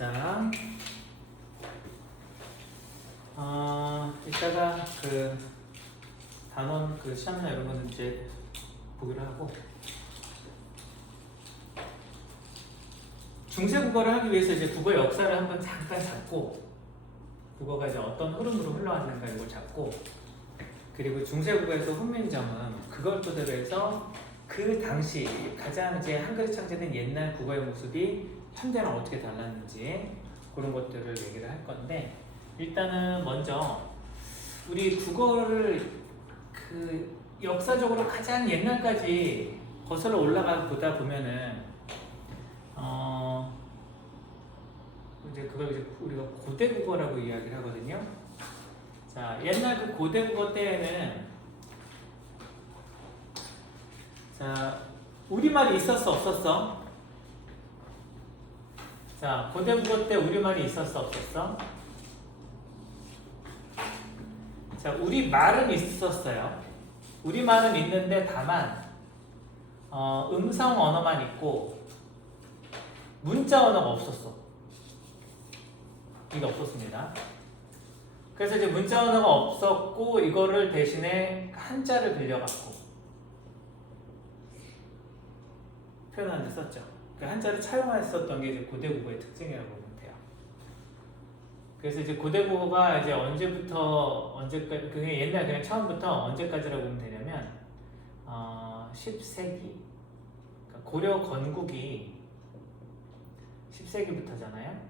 자, 이따가 그 단원 그 시험나 이런 거는 이제 보기로 하고, 중세 국어를 하기 위해서 이제 국어 역사를 한번 잠깐 잡고, 국어가 이제 어떤 흐름으로 흘러왔는가 이걸 잡고, 그리고 중세 국어에서 훈민정음 그걸 토대로 해서 그 당시 가장 이제 한글이 창제된 옛날 국어의 모습이 현대랑 어떻게 달랐는지 그런 것들을 얘기를 할 건데, 일단은 먼저 우리 국어를 그 역사적으로 가장 옛날까지 거슬러 올라가 보다 보면은 이제 그걸 이제 우리가 고대 국어라고 이야기를 하거든요. 자, 옛날 그 고대 국어 때에는 자, 우리말이 있었어 없었어? 자, 고대 국어 때 우리말이 있었어 없었어? 자, 우리말은 있었어요. 우리말은 있는데 다만 음성 언어만 있고 문자 언어가 없었어. 이게 없었습니다. 그래서 이제 문자 언어가 없었고 이거를 대신에 한자를 빌려갖고 표현하는 데 썼죠. 그 한자를 차용했었던 게 이제 고대 국어의 특징이라고 보면 돼요. 그래서 이제 고대 국어가 이제 언제까지 그게 옛날 그냥 처음부터 언제까지라고 보면 되냐면 10세기, 그러니까 고려 건국이 10세기부터잖아요.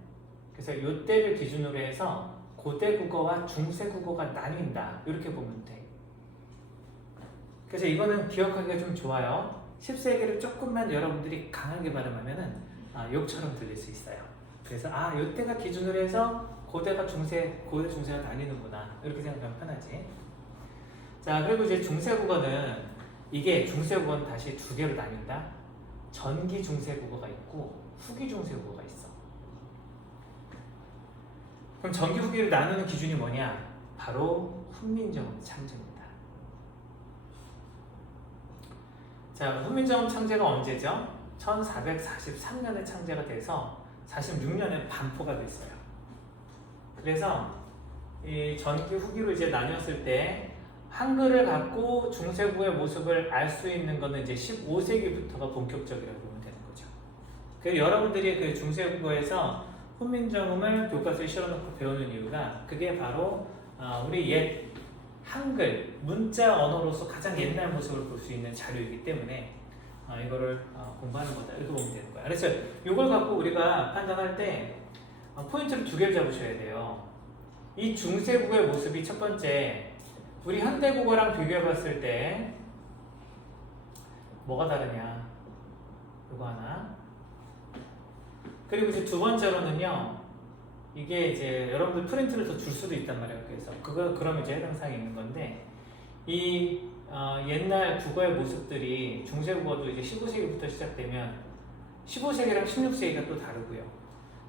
그래서 이때를 기준으로 해서 고대 국어와 중세 국어가 나뉜다 이렇게 보면 돼. 그래서 이거는 기억하기가 좀 좋아요. 10세기를 조금만 여러분들이 강하게 발음하면은 욕처럼 들릴 수 있어요. 그래서 이때가 기준으로 해서 고대 중세가 나뉘는구나 이렇게 생각하면 편하지. 자, 그리고 이제 중세 국어는 중세 국어는 다시 두 개로 나뉜다. 전기 중세 국어가 있고 후기 중세 국어가 있어. 그럼 전기 후기를 나누는 기준이 뭐냐? 바로 훈민정음 창제입니다. 자, 훈민정음 창제가 언제죠? 1443년에 창제가 돼서 46년에 반포가 됐어요. 그래서 이 전기 후기로 이제 나뉘었을 때 한글을 갖고 중세국어의 모습을 알 수 있는 거는 이제 15세기부터가 본격적이라고 보면 되는 거죠. 그래서 여러분들이 그 중세국어에서 훈민정음을 교과서에 실어놓고 배우는 이유가 그게 바로 우리 옛 한글 문자 언어로서 가장 옛날 모습을 볼 수 있는 자료이기 때문에 이거를 공부하는 거다 이렇게 보면 되는 거야. 그래서 이걸 갖고 우리가 판단할 때 포인트를 두 개를 잡으셔야 돼요. 이 중세국어의 모습이 첫 번째 우리 현대국어랑 비교해봤을 때 뭐가 다르냐 이거 하나. 그리고 이제 두 번째로는요, 이게 이제 여러분들 프린트를 더 줄 수도 있단 말이에요. 그래서 그럼 이제 해당 사항이 있는 건데, 이 옛날 국어의 모습들이 중세국어도 이제 15세기부터 시작되면 15세기랑 16세기가 또 다르고요,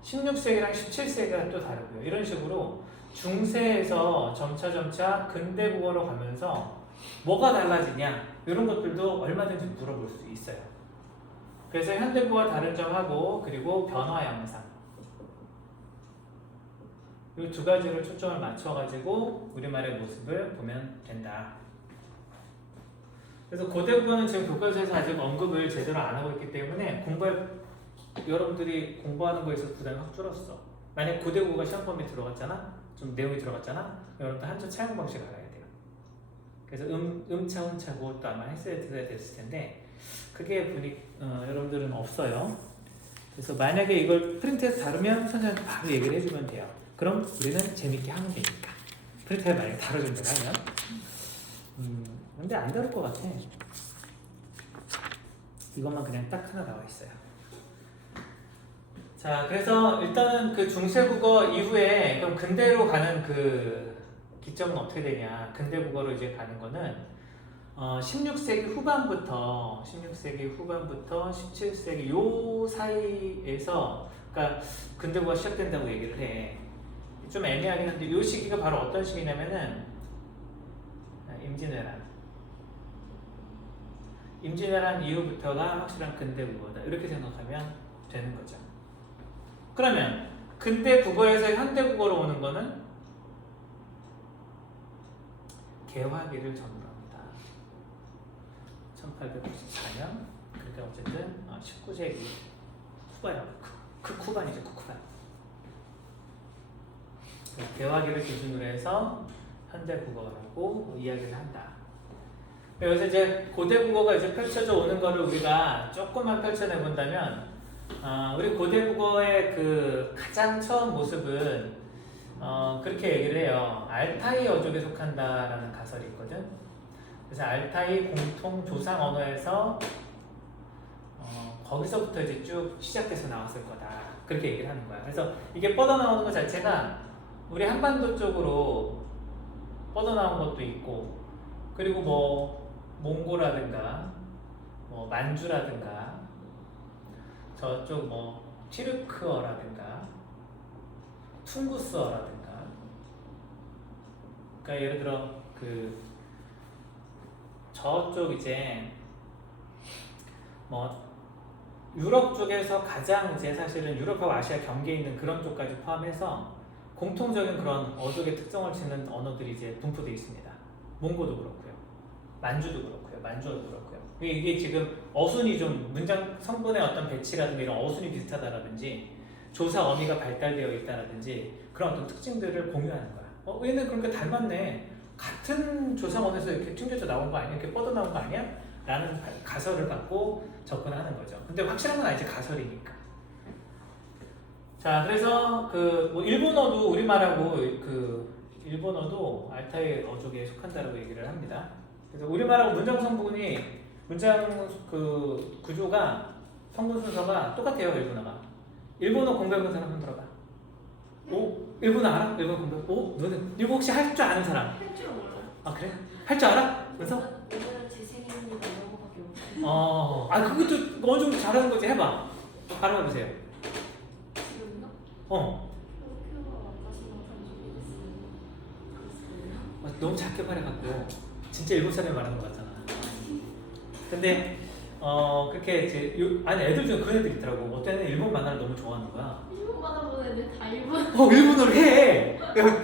16세기랑 17세기가 또 다르고요. 이런 식으로 중세에서 점차 근대국어로 가면서 뭐가 달라지냐 이런 것들도 얼마든지 물어볼 수 있어요. 그래서 현대국어와 다른 점하고 그리고 변화 양상 이 두 가지를 초점을 맞춰가지고 우리말의 모습을 보면 된다. 그래서 고대국어는 지금 교과서에서 아직 언급을 제대로 안 하고 있기 때문에 여러분들이 공부하는 거에 있어서 부담이 확 줄었어. 만약 고대국어가 시험범위에 들어갔잖아, 좀 내용이 들어갔잖아, 여러분들 한자 차용 방식 알아야 돼요. 그래서 음차, 운차 그것도 아마 했어야 됐을 텐데 그게 여러분들은 없어요. 그래서 만약에 이걸 프린트해서 다루면 선생님한테 바로 얘기를 해주면 돼요. 그럼 우리는 재밌게 하면 되니까. 프린트에 만약에 다뤄준다고 하면 근데 안 다룰 것 같아. 이것만 그냥 딱 하나 나와 있어요. 자, 그래서 일단은 그 중세국어 이후에 그럼 근대로 가는 그 기점은 어떻게 되냐? 근대국어로 이제 가는 거는 16세기 후반부터 17세기 요 사이에서 그러니까 근대국어가 시작된다고 얘기를 해. 좀 애매하긴 한데 요 시기가 바로 어떤 시기냐면은 임진왜란 이후부터가 확실한 근대국어다 이렇게 생각하면 되는 거죠. 그러면 근대 국어에서 현대 국어로 오는 거는 개화기를 전후로 합니다. 1894년. 그러니까 어쨌든 19세기 후반이라고. 쿠반이죠, 쿠반. 개화기를 기준으로 해서 현대 국어라고 이야기를 한다. 그래서 이제 고대 국어가 이제 펼쳐져 오는 거를 우리가 조금만 펼쳐내 본다면, 우리 고대 국어의 그 가장 처음 모습은 그렇게 얘기를 해요. 알타이 어족에 속한다라는 가설이 있거든. 그래서 알타이 공통 조상 언어에서 거기서부터 이제 쭉 시작돼서 나왔을 거다. 그렇게 얘기를 하는 거야. 그래서 이게 뻗어나오는 것 자체가 우리 한반도 쪽으로 뻗어나온 것도 있고, 그리고 뭐 몽고라든가 뭐 만주라든가 저쪽 뭐 티르크어라든가 퉁구스어라든가, 그러니까 예를 들어 그 저쪽 이제 뭐 유럽 쪽에서 가장 이제 사실은 유럽하고 아시아 경계에 있는 그런 쪽까지 포함해서 공통적인 그런 어족의 특성을 짓는 언어들이 이제 분포되어 있습니다. 몽고도 그렇고요, 만주도 그렇고요, 만주어도 그렇고요. 이게 지금 어순이 좀 문장 성분의 어떤 배치라든지 이런 어순이 비슷하다라든지 조사 어미가 발달되어 있다라든지 그런 어떤 특징들을 공유하는 거야. 얘는 그러니까 닮았네. 같은 조상원에서 이렇게 튕겨져 나온 거 아니야? 이렇게 뻗어 나온 거 아니야? 라는 가설을 갖고 접근하는 거죠. 근데 확실한 건 아니지, 가설이니까. 자, 그래서 뭐 일본어도 우리말하고 일본어도 알타이 어족에 속한다라고 얘기를 합니다. 그래서 우리말하고 문장 성분이 문장 구조가 성분 순서가 똑같아요. 일본어 공부해본 사람 한번 들어봐. 오? 일본어 알아? 일본어 공부? 오? 너는 일본 혹시 할 줄 아는 사람? 할 줄은 몰라요. 아 그래? 할 줄 알아? 그래서? 오늘은 제 생일입니다 이런 거밖에 없어요. 그것도 어느 정도 잘하는 거지. 해봐. 바로 해보세요. 지금요? 학교가 아까시나 그랬어요. 너무 작게 말해갖고 진짜 일본 사람이 말하는 거 같잖아. 근데 그렇게 이제 아니 애들 중에 그런 애들 있더라고. 어떤 애는 일본 만화를 너무 좋아하는 거야. 일본 만화 보는 애들 다 일본. 일본어를 해.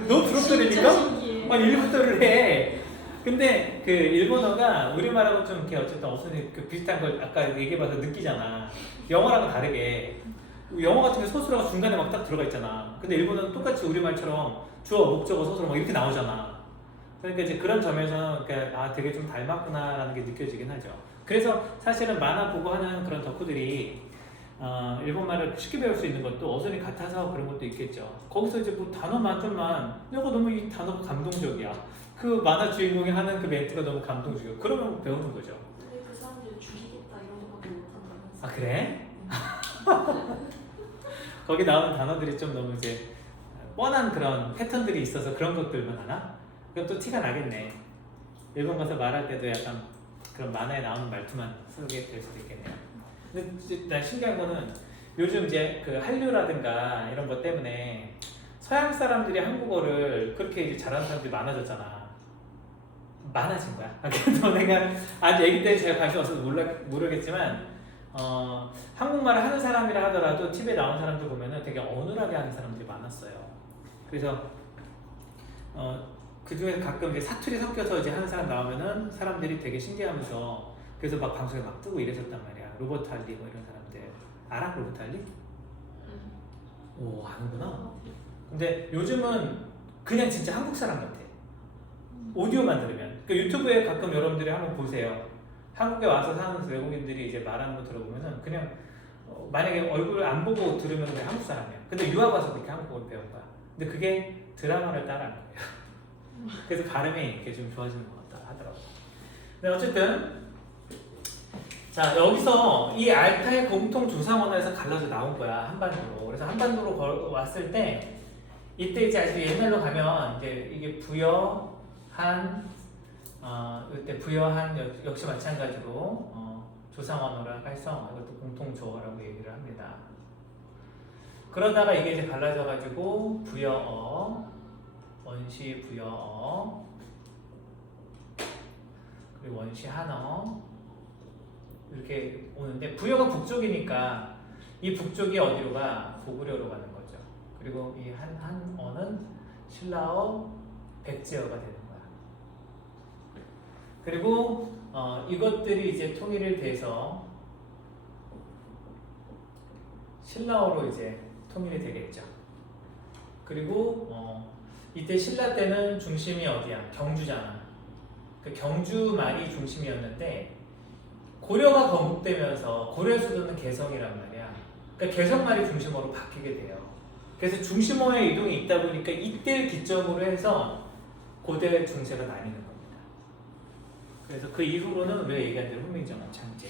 너 부럽다니까? 진짜 신기해. 일본어를 해. 근데 그 일본어가 우리말하고 좀 이렇게 어쨌든 어순이 비슷한 걸 아까 얘기해봐서 느끼잖아. 영어랑은 다르게. 영어 같은 게 서술어가 중간에 막 딱 들어가 있잖아. 근데 일본어는 똑같이 우리말처럼 주어, 목적어, 서술어 막 이렇게 나오잖아. 그러니까 이제 그런 점에서는 그러니까 되게 좀 닮았구나라는 게 느껴지긴 하죠. 그래서 사실은 만화 보고 하는 그런 덕후들이 일본말을 쉽게 배울 수 있는 것도 어순이 같아서 그런 것도 있겠죠. 거기서 이제 뭐 단어 만점만 내가 너무 이 단어가 감동적이야. 그 만화 주인공이 하는 그 멘트가 너무 감동적이야. 그러면 배우는 거죠. 근데 그 사람들 죽이겠다 이런 거밖에 못한다면서. 아 그래? 거기 나오는 단어들이 좀 너무 이제 뻔한 그런 패턴들이 있어서 그런 것들만 하나? 그럼 또 티가 나겠네. 일본 가서 말할 때도 약간 그런 만화에 나오는 말투만 쓰게 될 수도 있겠네요. 근데 이제 난 신기한 거는 요즘 이제 그 한류라든가 이런 것 때문에 서양 사람들이 한국어를 그렇게 이제 잘하는 사람들이 많아졌잖아. 많아진 거야. 그래서 내가 아직 애기 때 제가 관심 없어서 모르겠지만 한국말을 하는 사람이라 하더라도 TV에 나온 사람들 보면은 되게 어눌하게 하는 사람들이 많았어요. 그래서 그 중에 가끔 이제 사투리 섞여서 이제 하는 사람 나오면은 사람들이 되게 신기하면서 그래서 막 방송에 막 뜨고 이랬었단 말이야. 로버트 할리 뭐 이런 사람들 알아? 로버트 할리? 오 아는구나. 근데 요즘은 그냥 진짜 한국 사람 같아. 오디오만 들으면. 그 유튜브에 가끔 여러분들이 한번 보세요. 한국에 와서 사는 외국인들이 이제 말하는 거 들어보면은 그냥 만약에 얼굴을 안 보고 들으면 그냥 한국 사람이야. 근데 유학 와서 그렇게 한국어를 배운 거야. 근데 그게 드라마를 따라한 거예요. 그래서 발음이 이렇게 좀 좋아지는 것 같다 하더라고요. 근데 어쨌든 자 여기서 이 알타의 공통 조상 언어에서 갈라져 나온 거야 한반도로. 그래서 한반도로 왔을 때 이때 이제 아주 옛날로 가면 이제 이게 부여한 이때 부여한 역시 마찬가지로 조상 언어라고 해서 이것도 공통 조어라고 얘기를 합니다. 그러다가 이게 이제 갈라져가지고 부여어, 원시 부여어, 그리고 원시 한어 이렇게 오는데 부여가 북쪽이니까 이 북쪽이 어디로 가? 고구려로 가는 거죠. 그리고 이 한어는 신라어 백제어가 되는 거야. 그리고 이것들이 이제 통일이 돼서 신라어로 이제 통일이 되겠죠. 그리고 이때 신라 때는 중심이 어디야? 경주잖아. 그 경주말이 중심이었는데 고려가 건국되면서 고려 수도는 개성이란 말이야. 그러니까 개성말이 중심어로 바뀌게 돼요. 그래서 중심어의 이동이 있다 보니까 이때를 기점으로 해서 고대 중세가 나뉘는 겁니다. 그래서 그 이후로는 우리가 얘기한 대로 훈민정음, 창제,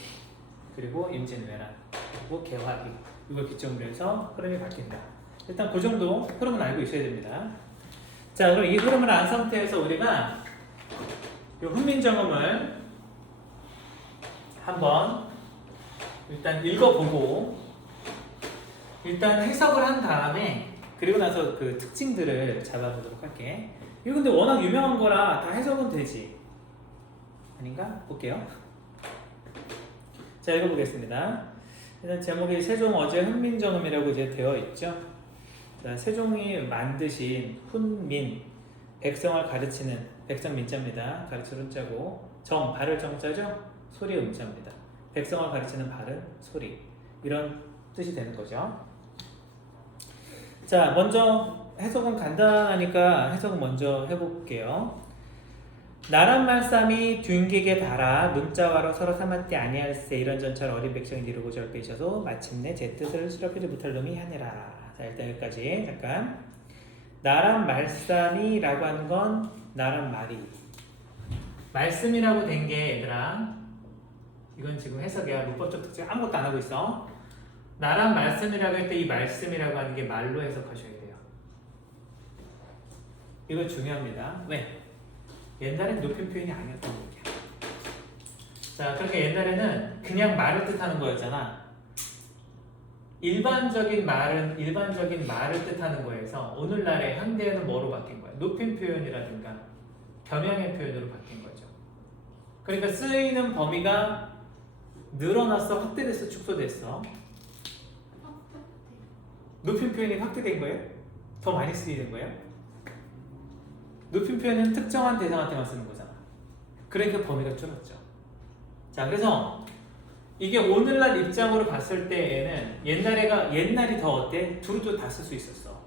그리고 임진왜란, 그리고 개화기 이걸 기점으로 해서 흐름이 바뀐다. 일단 그 정도 흐름은 알고 있어야 됩니다. 자, 그럼 이 흐름을 안 상태에서 우리가 이 훈민정음을 한번 일단 읽어보고 일단 해석을 한 다음에 그리고 나서 그 특징들을 잡아보도록 할게. 이거 근데 워낙 유명한 거라 다 해석은 되지. 아닌가? 볼게요. 자, 읽어보겠습니다. 일단 제목이 세종 어제 훈민정음이라고 이제 되어 있죠. 자, 세종이 만드신 훈민, 백성을 가르치는 백성 민자입니다. 가르치는 훈자고 정, 발을 정자죠. 소리 음자입니다. 백성을 가르치는 발은 소리. 이런 뜻이 되는 거죠. 자, 먼저 해석은 간단하니까 해석은 먼저 해볼게요. 나란 말씀이 둔기게 달아 문자와로 서로 삼았디 아니할세 이런 전철 어린 백성이 이루고 절빼셔도 마침내 제 뜻을 수렵하지 못할 놈이 하니라. 자, 일단 여기까지 잠깐. 나란 말씀이라고 하는 건 나란 말이 말씀이라고 된 게 얘들아 이건 지금 해석이야. 문법적 특징 아무것도 안 하고 있어. 나란 말씀이라고 할 때 이 말씀이라고 하는 게 말로 해석하셔야 돼요. 이거 중요합니다. 왜? 옛날엔 높임 표현이 아니었던 얘기야. 자, 그러니까 옛날에는 그냥 말을 뜻하는 거였잖아. 일반적인 말을 뜻하는 거에서 오늘날의 현대에는 뭐로 바뀐 거야? 높임 표현이라든가 겸양의 표현으로 바뀐 거죠. 그러니까 쓰이는 범위가 늘어났어, 확대됐어, 축소됐어? 높임 표현이 확대된 거예요? 더 많이 쓰이는 거예요? 높임 표현은 특정한 대상한테만 쓰는 거잖아. 그러니까 범위가 줄었죠. 자, 그래서 이게 오늘날 입장으로 봤을 때에는 옛날이 더 어때? 두루두 다 쓸 수 있었어.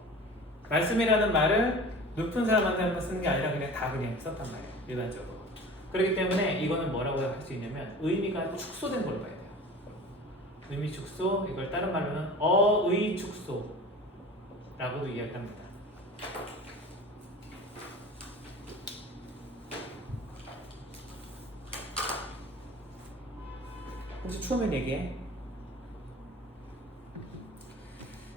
말씀이라는 말을 높은 사람한테 쓰는 게 아니라 그냥 다 그냥 썼단 말이에요. 일반적으로. 그렇기 때문에 이거는 뭐라고 할 수 있냐면 의미가 축소된 걸로 봐야 돼요. 의미 축소, 이걸 다른 말로는 어의 축소라고도 이야기합니다. 혹시 추우면 얘기해.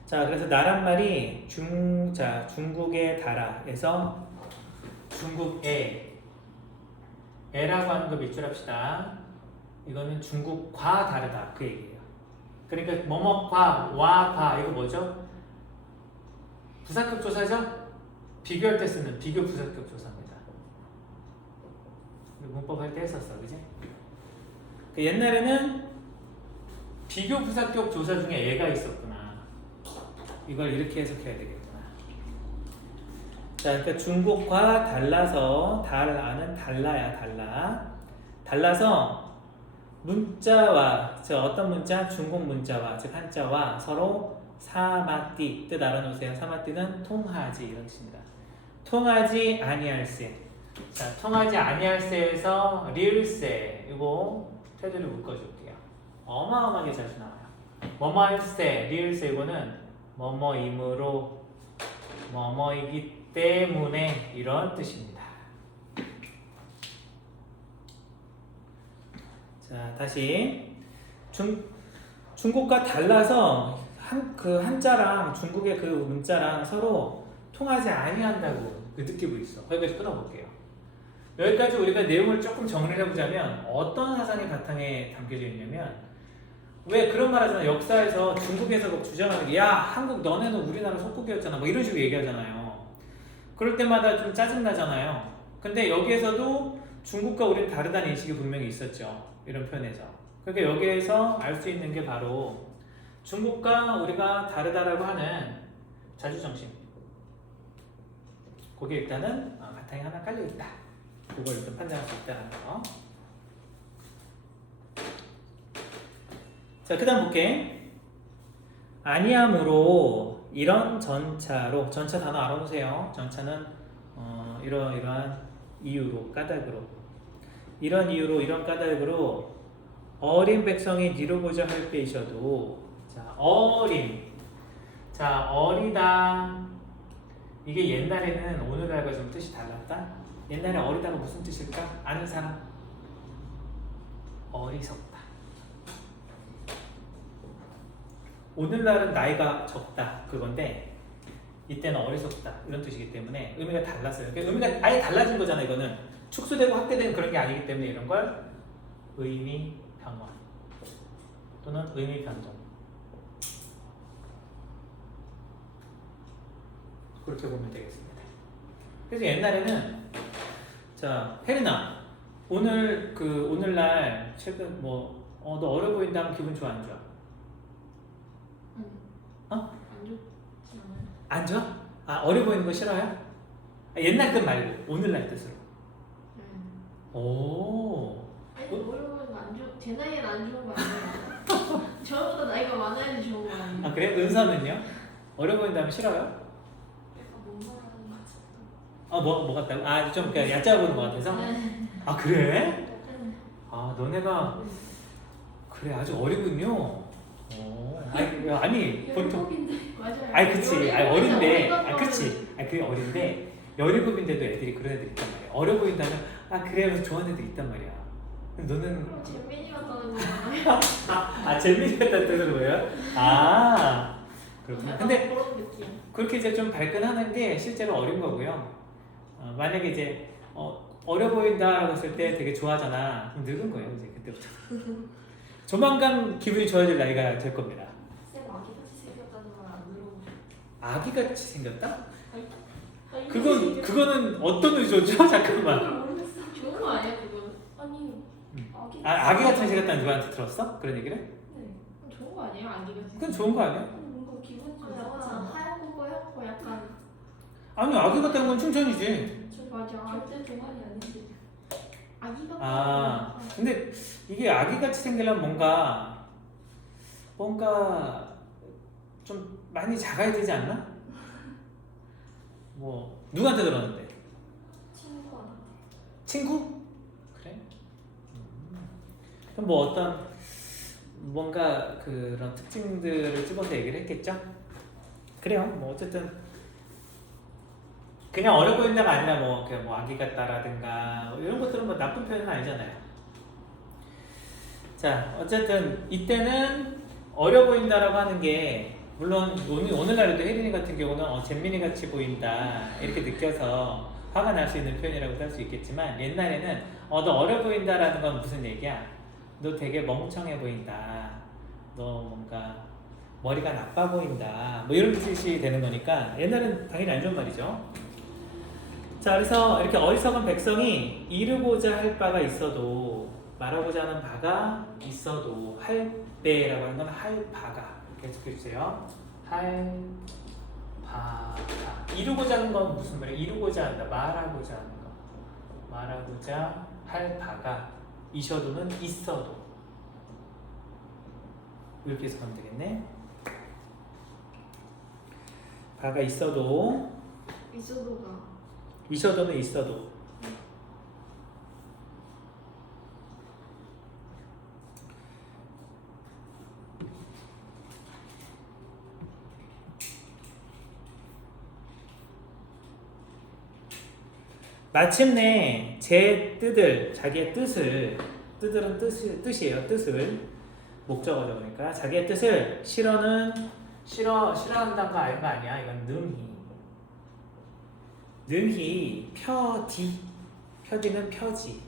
자, 그래서 나란 말이 중국의 다라에서 중국의 애라고 하는 거 밑줄합시다. 이거는 중국과 다르다 그 얘기예요. 그러니까 뭐뭐과 와과 이거 뭐죠? 부사격 조사죠? 비교할 때 쓰는 비교 부사격 조사입니다. 문법 할 때 했었어, 그지? 옛날에는 비교 부사격 조사 중에 애가 있었구나. 이걸 이렇게 해석해야 되겠구나. 자, 그러니까 중국과 달라서 달라는 달라야 달라. 달라서 문자와 어떤 문자? 중국 문자와 즉 한자와 서로 사마띠 뜻 알아놓으세요. 사마띠는 통하지 이런 뜻입니다. 통하지 아니할세. 자, 통하지 아니할세에서 리을세 이거 테두리 묶어줄게요. 어마어마하게 자주 나와요. 뭐뭐할세, 리을세 이거는 뭐뭐이므로 뭐뭐이기 때문에 이런 뜻입니다. 자, 다시 중국과 달라서 한자랑 중국의 그 문자랑 서로 통하지 아니한다고 느끼고 있어. 거기까지 끊어볼게요. 여기까지 우리가 내용을 조금 정리를 해보자면 어떤 사상이 바탕에 담겨져 있냐면 왜 그런 말 하잖아. 역사에서 중국에서 주장하는 게 야 한국 너네는 우리나라 속국이었잖아 뭐 이런 식으로 얘기하잖아요. 그럴 때마다 좀 짜증나잖아요. 근데 여기에서도 중국과 우리는 다르다는 인식이 분명히 있었죠. 이런 표현에서. 그러니까 여기에서 알 수 있는 게 바로 중국과 우리가 다르다라고 하는 자주정신. 그게 일단은 바탕에 하나 깔려 있다. 그걸 일단 판단할 수 있다는 거. 자, 그다음 볼게. 아니함으로 이런 전차로 전차 단어 알아놓으세요. 전차는 이러이러한 이유로 까닭으로 이런 이유로 이런 까닭으로 어린 백성이 이루고자 할 때이셔도 자 어린 자 어리다 이게 옛날에는 오늘날과 좀 뜻이 달랐다. 옛날에 어리다가 무슨 뜻일까? 아는 사람 어리석다. 오늘날은 나이가 적다 그건데 이때는 어리석다 이런 뜻이기 때문에 의미가 달랐어요. 그러니까 의미가 아예 달라진 거잖아요. 이거는 축소되고 확대되는 그런 게 아니기 때문에 이런 걸 의미 변화 또는 의미 변동 그렇게 보면 되겠습니다. 그래서 옛날에는 자 혜린아 오늘날 최근 너 어려 보인다 하면 기분 좋아 안 좋아? 안 좋지 않아요? 안 좋아? 아 어려 보이는 거 싫어요? 아, 옛날 뜻 말고 오늘날 뜻으로. 오. 아니 모르면 안 좋. 제 나이엔 안 좋은 거 아니에요? 저보다 나이가 많아야지 좋은 거 아니에요? 아 그래? 은서는요? 어려 보인다면 싫어요? 약간 못 말하는 것 같아요. 뭐 같다고? 아 좀 그냥 얕잡아 보는 것 같아서? 네. 아 그래? 아 너네가 그래 아주 어리군요. 아니 보통 열일곱인데 맞아요. 아니 그치 아니 어린데 어리다고 그치 아니 그게 어린데 17인데도 애들이 그런 애들 있단 말이야. 어려 보인다면 아 그래 하면서 좋아하는 애들 있단 말이야. 근데 너는 그럼 재민이 같다는 거잖아요. 재밌게 했다는 뜻으로 보여요? 아 그렇구나. 약간 근데 그런 느낌. 그렇게 이제 좀 발끈하는 게 실제로 어린 거고요. 만약에 이제 어려 보인다라고 했을 때 되게 좋아하잖아. 그럼 늙은 거예요 이제 그때부터. 조만간 기분이 좋아질 나이가 될 겁니다. 쌤 아기같이 생겼다는 말 안 들어보셨어요? 아기같이 생겼다? 아니, 그거는 어떤 의도죠? 잠깐만. 그걸 모르겠어. 좋은 거 아니야 그건? 아니 아기. 아기같이 생겼다는 누구한테 들었어? 그런 얘기를? 네. 그건 좋은 거 아니에요 아기같이? 그건 좋은 거 아니야? 뭔가 기분 좀 약간 하얗고 뽀얗고 약간. 아니 아기 같다는 건 칭찬이지. 저 맞아. 절대 동안이 아닌데. 아기가. 아 근데 이게 아기같이 생기려면 뭔가 좀 많이 작아야 되지 않나? 뭐 누구한테 들었는데? 친구한테. 친구? 그래? 그럼 뭐 어떤 뭔가 그런 특징들을 집어서 얘기를 했겠죠? 그래요. 뭐 어쨌든 그냥 어려 보인다가 아니라 그냥 아기 같다라든가 이런 것들은 뭐 나쁜 표현은 아니잖아요. 자, 어쨌든 이때는 어려 보인다라고 하는 게 물론 오늘날에도 혜린이 같은 경우는 잼민이 같이 보인다 이렇게 느껴서 화가 날 수 있는 표현이라고 할 수 있겠지만 옛날에는 너 어려 보인다라는 건 무슨 얘기야? 너 되게 멍청해 보인다. 너 뭔가 머리가 나빠 보인다. 뭐 이런 뜻이 되는 거니까 옛날엔 당연히 안 좋은 말이죠. 자, 그래서 이렇게 어리석은 백성이 이루고자 할 바가 있어도 말하고자 하는 바가 있어도 할 때라고 하는 건 할 바가 계속 해주세요. 할 바가 이루고자 하는 건 무슨 말이에요? 이루고자 한다. 말하고자 하는 거. 말하고자 할 바가 있어도는 있어도 이렇게 해서 가면 되겠네. 바가 있어도 있어도는 있어도 마침내 제 뜻을 자기의 뜻을 뜻은 뜻이에요. 뜻을 목적어죠. 그러니까 자기의 뜻을 싫어한다는 거 아니야. 이건 능히 펴디는 펴지.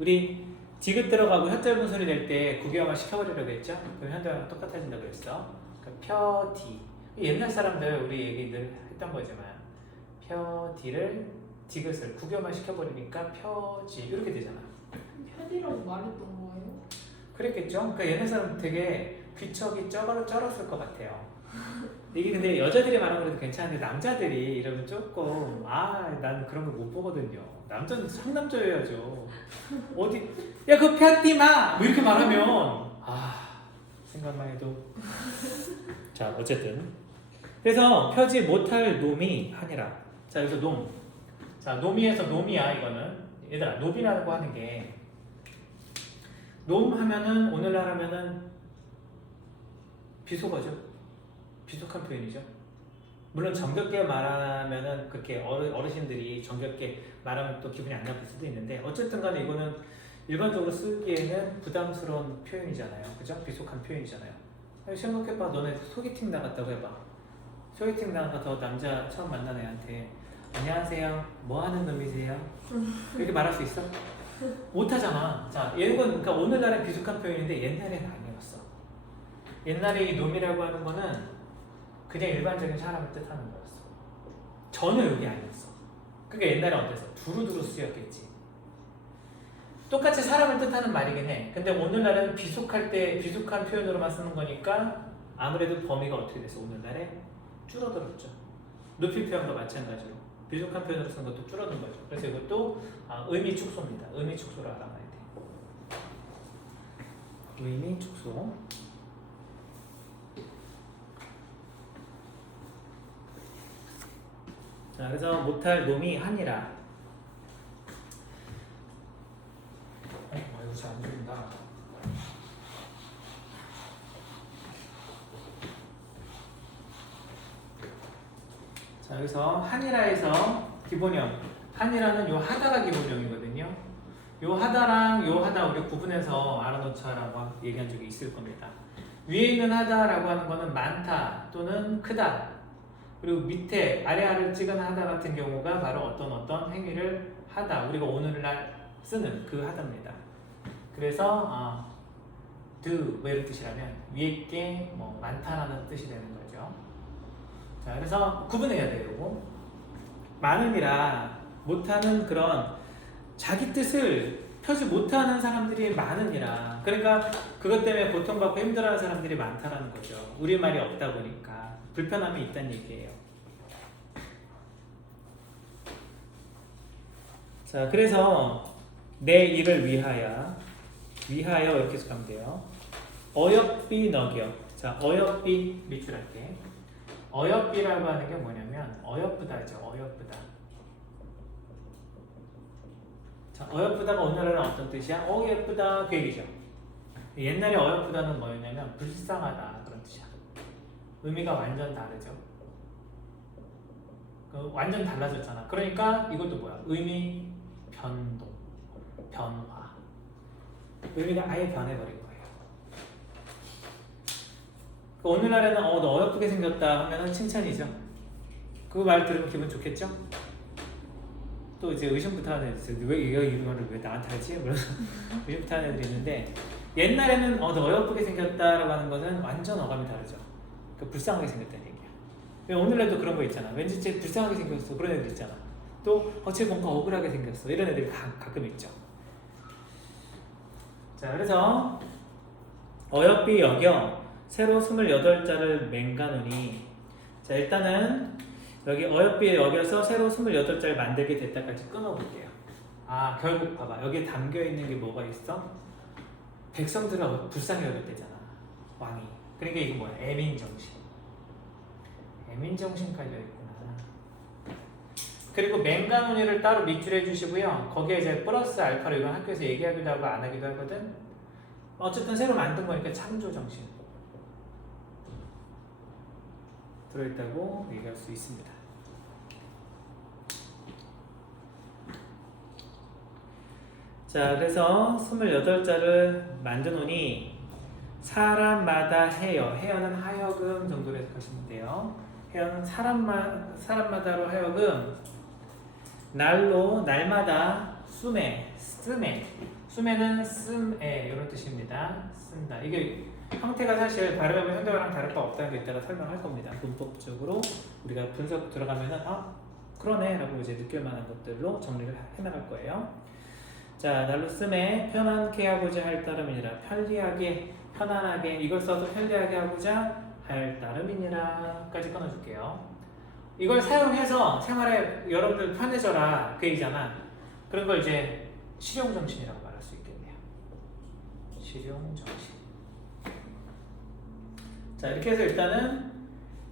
우리 디귿 들어가고 혀 짧은 소리 낼 때 구경을 시켜버리려고 했죠. 그럼 현대어랑 똑같아진다고 그랬어. 그러니까 펴디. 옛날 사람들 우리 얘기들 했던 거지만 펴디를 디귿을 구경만 시켜버리니까 펴지 이렇게 되잖아. 편이라고 말했던 거예요? 그랬겠죠. 그러니까 옛날 사람 되게 귀척이 쩔었을 것 같아요. 이게 근데 여자들이 말하는 거는 괜찮은데 남자들이 이러면 조금 난 그런 거 못 보거든요. 남자는 상남자여야죠. 어디 야 그거 펴띠 마! 뭐 이렇게 말하면 생각만 해도 자 어쨌든 그래서 펴지 못할 놈이 하니라. 자 여기서 놈. 자 놈이에서 놈이야 이거는. 얘들아 놈이라고 하는 게 놈 하면은 오늘날 하면은 비속어죠. 비속한 표현이죠. 물론 정겹게 말하면은 그렇게 어르신들이 정겹게 말하면 또 기분이 안 나쁠 수도 있는데 어쨌든 간에 이거는 일반적으로 쓰기에는 부담스러운 표현이잖아요. 그죠? 비속한 표현이잖아요. 생각해봐. 너네 소개팅 나갔다고 해봐. 소개팅 나가서 남자 처음 만난 애한테 안녕하세요. 뭐 하는 놈이세요? 이렇게 말할 수 있어? 못하잖아. 자, 이건 그러니까 오늘날은 비속한 표현인데 옛날에는 아니었어. 옛날에 이 놈이라고 하는 거는 그냥 일반적인 사람을 뜻하는 거였어. 전혀 이게 아니었어. 그러니까 옛날에 어땠어? 두루두루 쓰였겠지. 똑같이 사람을 뜻하는 말이긴 해. 근데 오늘날은 비속할 때 비속한 표현으로만 쓰는 거니까 아무래도 범위가 어떻게 됐어? 오늘날에 줄어들었죠. 높이 표현과 마찬가지로 비속한 표현으로 쓰는 것도 줄어든 거죠. 그래서 이것도 의미 축소입니다. 의미 축소로 알아봐야 돼. 의미 축소. 자, 그래서 못할 놈이 하니라. 이거 잘 안 들린다. 자, 여기서 하니라에서 기본형. 하니라는 요 하다가 기본형이거든요. 요 하다랑 요 하다 우리 구분해서 알아놓자라고 얘기한 적이 있을 겁니다. 위에 있는 하다라고 하는 거는 많다 또는 크다. 그리고 밑에 아래아를 찍은 하다 같은 경우가 바로 어떤 행위를 하다. 우리가 오늘날 쓰는 그 하다입니다. 그래서 do 뭐 이런 뜻이라면 위에 게 뭐 많다라는 뜻이 되는 거죠. 자, 그래서 구분해야 돼요. 이거 많음이라 못하는 그런 자기 뜻을 펴지 못하는 사람들이 많으니라. 그러니까 그것 때문에 고통받고 힘들어하는 사람들이 많다라는 거죠. 우리말이 없다 보니까 불편함이 있다는 얘기예요. 자, 그래서 내 일을 위하여 이렇게 해석하면 돼요. 어여삐 너겨. 자, 어여삐 밑줄할게. 어여삐라고 하는 게 뭐냐면 어여쁘다죠. 어여쁘다. 자, 어여쁘다가 오늘날은 어떤 뜻이야? 예쁘다 그 얘기죠. 옛날에 어여쁘다는 뭐였냐면 불쌍하다 그런 뜻이야. 의미가 완전 다르죠. 완전 달라졌잖아. 그러니까 이것도 뭐야? 의미 변동, 변화. 의미가 아예 변해버린 거예요. 오늘날에는 너 어여쁘게 생겼다 하면은 칭찬이죠. 그 말 들으면 기분 좋겠죠? 또 이제 의심부터 하는 애들, 왜 이런 말을 왜 나한테 하지? 의심부터 하는 애들이 있는데 옛날에는 너 어여쁘게 생겼다라고 하는 것은 완전 어감이 다르죠. 그러니까 불쌍하게 생겼다는 얘기야. 오늘날도 그런 거 있잖아. 왠지 쟤 불쌍하게 생겼어. 그런 애들 있잖아. 또 쟤 뭔가 억울하게 생겼어. 이런 애들이 가끔 있죠. 자, 그래서 어여삐 여겨 세로 28자를 맹가노니. 자, 일단은 여기 어여삐 여겨서 세로 28자를 만들게 됐다까지 끊어볼게요. 결국 봐봐. 여기에 담겨있는 게 뭐가 있어? 백성들을 불쌍히 여길 때잖아. 왕이. 그러니까 이거 뭐야? 애민정신. 애민정신 깔려있구나. 그리고 맹가노니를 따로 밑줄해 주시고요. 거기에 이제 플러스 알파로 이건 학교에서 얘기하기도 하고 안 하기도 하거든. 어쨌든 새로 만든 거니까 창조정신 들어있다고 얘기할 수 있습니다. 자, 그래서 28자를 만드노니 사람마다 해여는 하여금 정도로 해석하시면 돼요. 해여는 사람마다로 하여금 날마다 수매는 씀에 이런 뜻입니다. 쓴다. 이게 형태가 사실 발음하면 현대어랑 다를 바 없다는 게 이따가 설명할 겁니다. 문법적으로 우리가 분석 들어가면은 그러네 라고 이제 느낄 만한 것들로 정리를 해나갈 거예요. 자, 날로 씀에 편안케 하고자 할 따름이니라. 편리하게 편안하게 이걸 써서 편리하게 하고자 할 따름이니라까지 끊어줄게요. 이걸 사용해서 생활에 여러분들 편해져라 그 얘기잖아. 그런 걸 이제 실용정신이라고 말할 수 있겠네요. 실용정신. 자, 이렇게 해서 일단은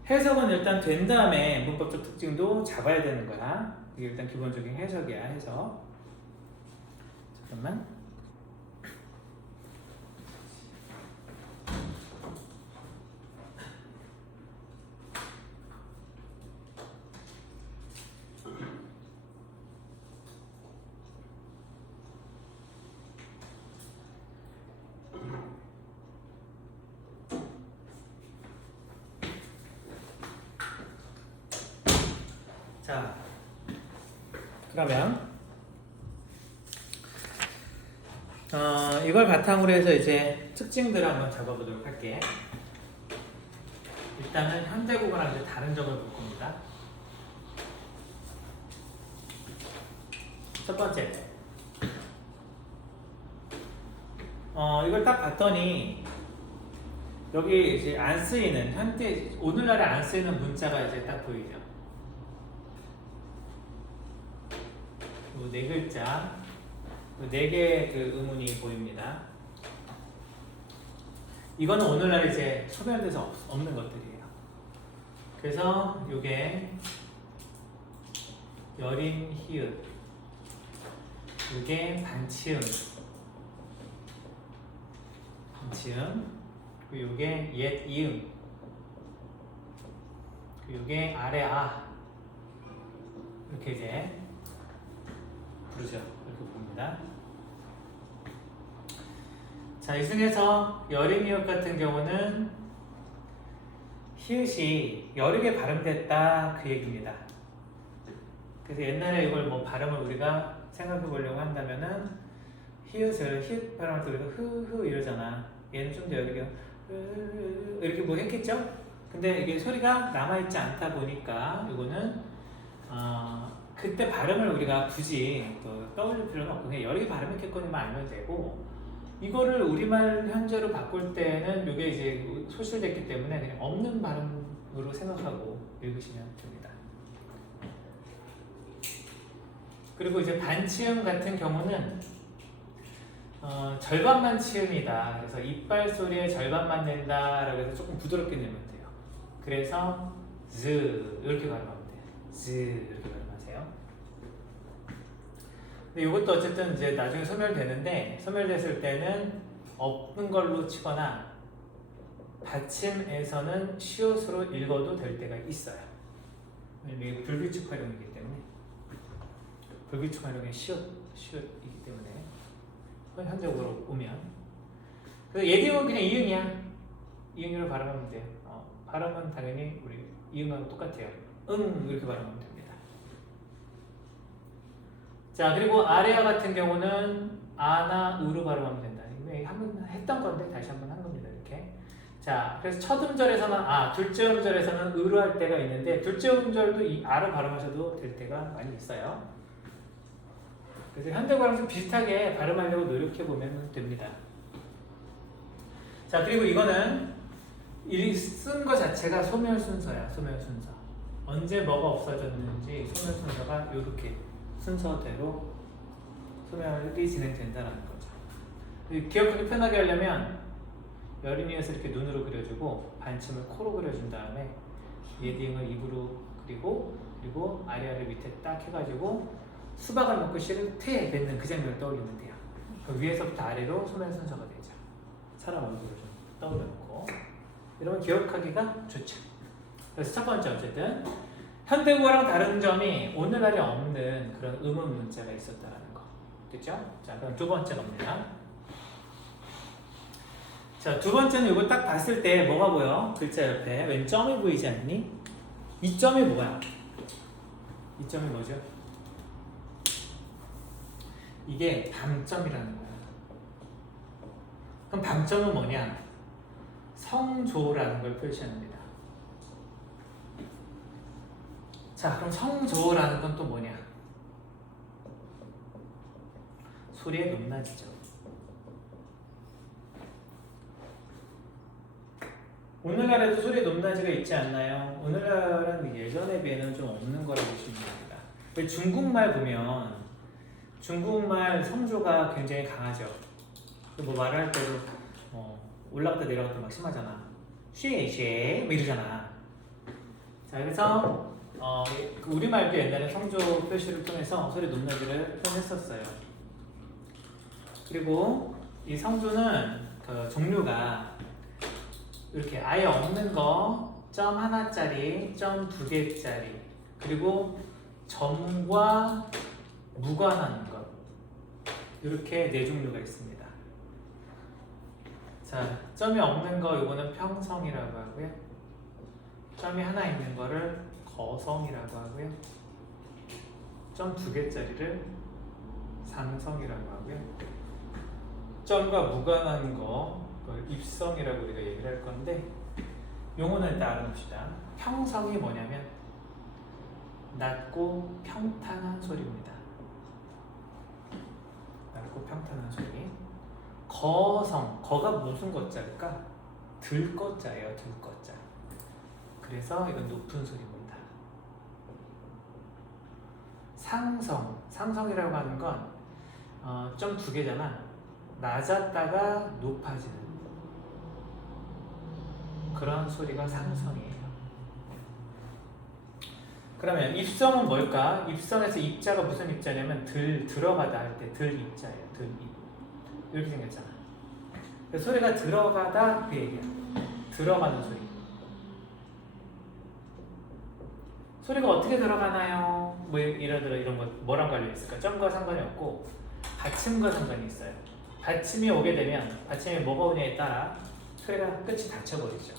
해석은 일단 된 다음에 문법적 특징도 잡아야 되는 거야. 이게 일단 기본적인 해석이야, 해석. 잠깐만. 자, 그러면 이걸 바탕으로 해서 이제 특징들을 한번 잡아보도록 할게. 일단은 현대국어랑 이제 다른 점을 볼 겁니다. 첫 번째, 이걸 딱 봤더니 여기 이제 안 쓰이는 현대 오늘날에 안 쓰이는 문자가 이제 딱 보이죠. 네 글자, 네 개의 그 의문이 보입니다. 이거는 오늘날 이제 소멸돼서 없는 것들이에요. 그래서 이게 여림, 히읗, 이게 반치음, 그리고 이게 옛 이음, 그리고 이게 아래 아, 이렇게 이제 부르죠. 이렇게 봅니다. 자, 이 중에서 여림이옷 같은 경우는 히읗이 여르게 발음됐다 그 얘기입니다. 그래서 옛날에 이걸 뭐 발음을 우리가 생각해 보려고 한다면은 히읗을 히읗 발음할 때 우리가 흐흐 이러잖아. 얘는 좀 더 여르게 이렇게 뭐 했겠죠? 근데 이게 소리가 남아있지 않다 보니까 이거는 그때 발음을 우리가 굳이 또 떠올릴 필요는 없고 그냥 여러 개 발음했겠거니만 알면 되고 이거를 우리말 현재로 바꿀 때는 이게 이제 소실됐기 때문에 그냥 없는 발음으로 생각하고 읽으시면 됩니다. 그리고 이제 반치음 같은 경우는 절반만 치음이다. 그래서 이빨 소리의 절반만 낸다라고 해서 조금 부드럽게 내면 돼요. 그래서 즈 이렇게 발음하면 돼요. 즈 이렇게 발음하세요. 근데 이것도 어쨌든 이제 나중에 소멸되는데 소멸됐을 때는 없는 걸로 치거나 받침에서는 시옷으로 읽어도 될 때가 있어요. 왜냐면 이게 불규칙 활용이기 때문에 불규칙 활용의 시옷이기 때문에 현적으로 오면 그래서 예딩은 그냥 이응이야. 이응으로 발음하면 돼요. 발음은 당연히 우리 이응하고 똑같아요. 응 이렇게 발음하면 됩니다. 자, 그리고 아레아 같은 경우는 아나 으로 발음하면 된다. 이거 한번 했던 건데 다시 한번 한 겁니다. 이렇게. 자, 그래서 첫 음절에서는 둘째 음절에서는 으로 할 때가 있는데 둘째 음절도 이 아로 발음하셔도 될 때가 많이 있어요. 그래서 현대어랑 좀 비슷하게 발음하려고 노력해 보면 됩니다. 자, 그리고 이거는 쓴 거 자체가 소멸 순서야. 소멸 순서. 언제 뭐가 없어졌는지 소멸 순서가 이렇게 순서대로 소멸이 진행된다는 거죠. 기억하기 편하게 하려면 여린이에서 이렇게 눈으로 그려주고 반침을 코로 그려준 다음에 예딩을 입으로 그리고 아리아를 밑에 딱 해가지고 수박을 먹고 씨를 태에 뱉는 그 장면을 떠올리면 돼요. 그 위에서부터 아래로 소멸 순서가 되죠. 사람 얼굴을 좀 떠올려놓고 이러면 기억하기가 좋죠. 그래서 첫 번째 어쨌든 현대국어랑 다른 점이 오늘날에 없는 그런 의문 문자가 있었다는 거. 됐죠? 자, 그럼 두 번째 갑니다. 자, 두 번째는 이거 딱 봤을 때 뭐가 보여? 글자 옆에 웬 점이 보이지 않니? 이 점이 뭐야? 이 점이 뭐죠? 이게 방점이라는 거야. 그럼 방점은 뭐냐? 성조라는 걸 표시합니다. 자, 그럼 성조라는 건 또 뭐냐? 소리의 높낮이죠. 오늘날에도 소리 높낮이가 있지 않나요? 오늘날은 예전에 비해는 좀 없는 거라고 보시면 됩니다. 근데 중국말 보면 중국말 성조가 굉장히 강하죠. 뭐 말할 때도 올라갔다 내려갔다 막 심하잖아. 쉐쉐 뭐 이러잖아. 자 그래서 우리말도 옛날에 성조 표시를 통해서 소리 높낮이를 표현했었어요. 그리고 이 성조는 그 종류가 이렇게 아예 없는 거, 점 하나짜리, 점 두 개짜리, 그리고 점과 무관한 것 이렇게 네 종류가 있습니다. 자, 점이 없는 거 이거는 평성이라고 하고요. 점이 하나 있는 거를 거성이라고 하고요. 점 두 개짜리를 상성이라고 하고요. 점과 무관한 거 그걸 입성이라고 우리가 얘기를 할 건데 용어는 일단 알아봅시다. 평성이 뭐냐면 낮고 평탄한 소리입니다. 낮고 평탄한 소리. 거성, 거가 무슨 거자일까? 들거자예요, 들거자. 그래서 이건 높은 소리입니다. 상성, 상성이라고 하는 건 점 두 개잖아. 낮았다가 높아지는 그런 소리가 상성이에요. 그러면 입성은 뭘까? 입성에서 입자가 무슨 입자냐면 들어가다 할 때 들입자예요. 들입. 이렇게 생겼잖아. 소리가 들어가다 그 얘기야. 들어가는 소리. 소리가 어떻게 들어가나요? 뭐 이런 거 뭐랑 관련 있을까? 점과 상관이 없고 받침과 상관이 있어요. 받침이 오게 되면 받침이 뭐가 오냐에 따라 소리가 끝이 닫혀버리죠.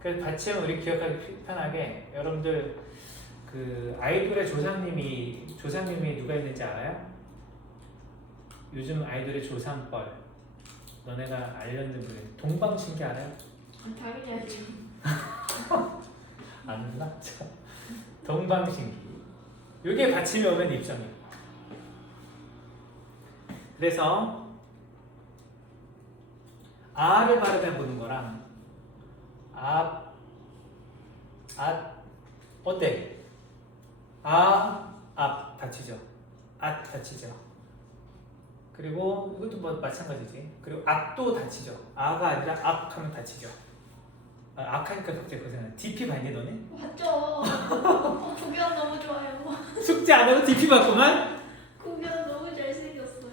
그래서 받침은 우리 기억하기 편하게 여러분들 그 아이돌의 조상님이 누가 있는지 알아요? 요즘 아이돌의 조상뻘 너네가 알려는 분이 동방신기 알아요? 당연히 알죠. 아는구나. 동방신기. 이게 받침이 오면 입성이에요. 그래서 아를 발음해 보는 거랑 어때? 앞 다치죠. 다치죠. 그리고 이것도 뭐 마찬가지지. 그리고 앞도 다치죠. 아가 아니라 앞 하면 다치죠. 악하니까 갑자기 그 생각. DP 봤니 너네? 맞죠. 구경 너무 좋아요. 숙제 안 하고 DP 봤구만. 구경 너무 잘생겼어요.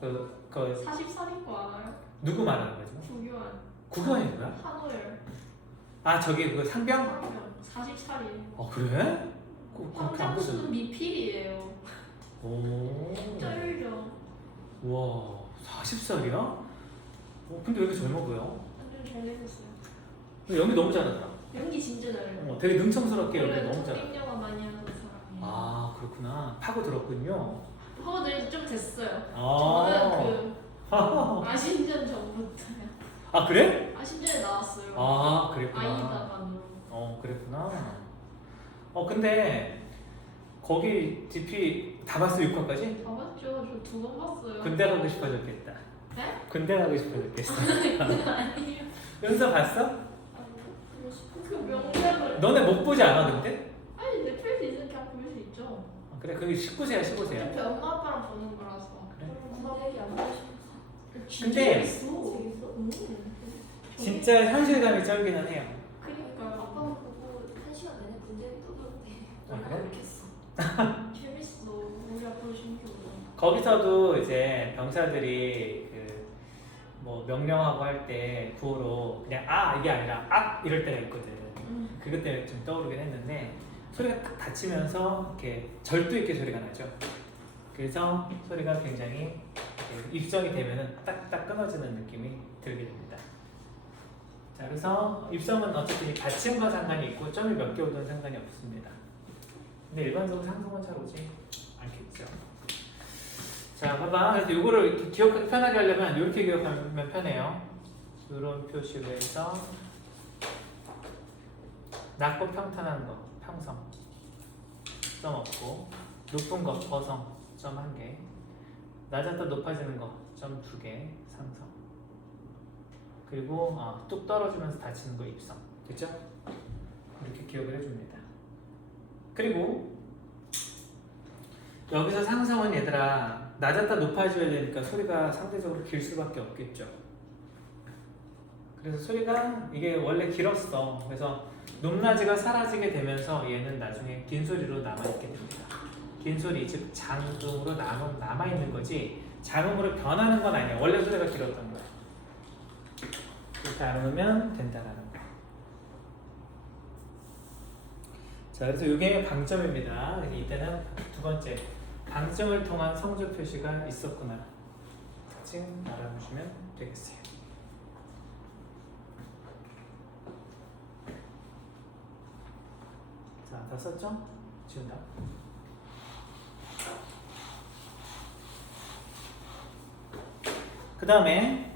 그 44인 거 알아요? 누구 말하는 거지? 구교환. 구건이 뭐야? 한오열. 저기 그 상병? 44일. 그래? 그렇게 안 보던. 황장수는 미필이에요. 오. 쩔죠. 와 40살이야? 근데 왜 이렇게 젊어 보여? 완전 잘생겼어요. 연기 너무 잘하더라. 연기 진짜 잘해요. 되게 능청스럽게 연기 원래 너무 잘하. 땡영화 많이 하는 사람이에요. 그렇구나. 파고 들었군요. 허들이 좀 됐어요. 아. 저는 그 아신전 전부터요. 그래? 아신전에 나왔어요. 그랬구나. 아이다만으로. 그랬구나. 근데 거기 DP 다 봤어 6화까지? 다 봤죠. 저 2번 봤어요. 군대 가고 싶어졌겠다. 네? 군대 가고 싶어졌겠어. 아니요. 연서 봤어? 그 명작을. 너네 못 보지 않아 근데? 아니 넷플릭스 있으면 그냥 볼 수 있죠. 그래 그게 19세야 19세야. 어차피 엄마 아빠랑 보는 거라서. 그래? 군대 얘기 안 하고 싶었어. 근데 재밌어. 진짜 현실감이 쩔기는 해요. 그니까요. 아빠가 보고 1시간 내내 군대 얘기 떠들었대. 그래? 모르겠어. 재밌어. 우리 아빠도 신기하고. 거기서도 이제 병사들이 뭐 명령하고 할 때 구호로 그냥 이게 아니라 이럴 때가 있거든. 그것 때문에 좀 떠오르긴 했는데 소리가 딱 닫히면서 이렇게 절도 있게 소리가 나죠. 그래서 소리가 굉장히 입성이 되면은 딱딱 끊어지는 느낌이 들게 됩니다. 자, 그래서 입성은 어쨌든 받침과 상관이 있고 점이 몇 개 오든 상관이 없습니다. 근데 일반적으로 상성은 잘 오지 않겠죠. 자, 봐봐. 그래서 이거를 이렇게 기억하기 편하게 하려면 이렇게 기억하면 편해요. 이런 표시로 해서 낮고 평탄한 거, 평성, 점 없고 높은 거, 거성, 점 1개, 낮았다 높아지는 거, 점 2개, 상성. 그리고 뚝 떨어지면서 다치는 거 입성. 됐죠? 이렇게 기억을 해줍니다. 그리고 여기서 상성은 얘들아 낮았다 높아져야 되니까 소리가 상대적으로 길 수밖에 없겠죠. 그래서 소리가 이게 원래 길었어. 그래서 높낮이가 사라지게 되면서 얘는 나중에 긴 소리로 남아있게 됩니다. 긴 소리, 즉 장음으로 남아있는 거지 장음으로 변하는 건 아니야. 원래 소리가 길었던 거야. 이렇게 알아놓으면 된다라는 거. 자, 그래서 이게 방점입니다. 이때는 두 번째 방점을 통한 성조 표시가 있었구나. 지금 알아보시면 되겠어요. 자, 다 썼죠? 지운다. 그 다음에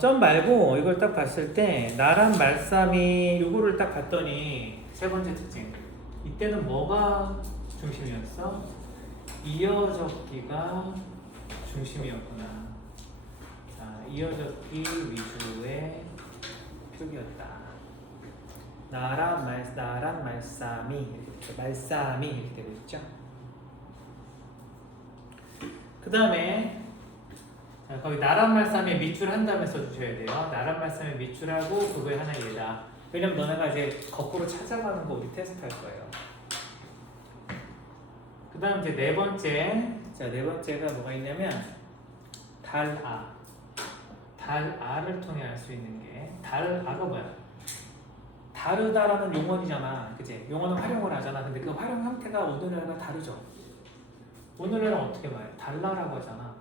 점 말고 이걸 딱 봤을 때 나란 말싸미 요거를 딱 봤더니 세 번째 특징 이때는 뭐가 중심이었어? 이어적기가 중심이었구나. 자, 이어적기 위주의 표기였다. 나란 말싸미 이렇게 말싸미 이렇게 되고 있죠. 그 다음에 거기 나란 말싸미에 밑줄 한 다음에 써주셔야 돼요. 나란 말싸미에 밑줄하고 그거에 하나 얘다. 왜냐면 너네가 이제 거꾸로 찾아가는 거 우리 테스트 할 거예요. 그 다음 이제 네 번째. 자, 네 번째가 뭐가 있냐면 달아. 달아를 통해 알 수 있는 게 달아가 뭐야? 다르다라는 용언이잖아. 그치? 용언은 활용을 하잖아. 근데 그 활용 형태가 오늘날과 다르죠. 오늘날은 어떻게 말해? 달라라고 하잖아.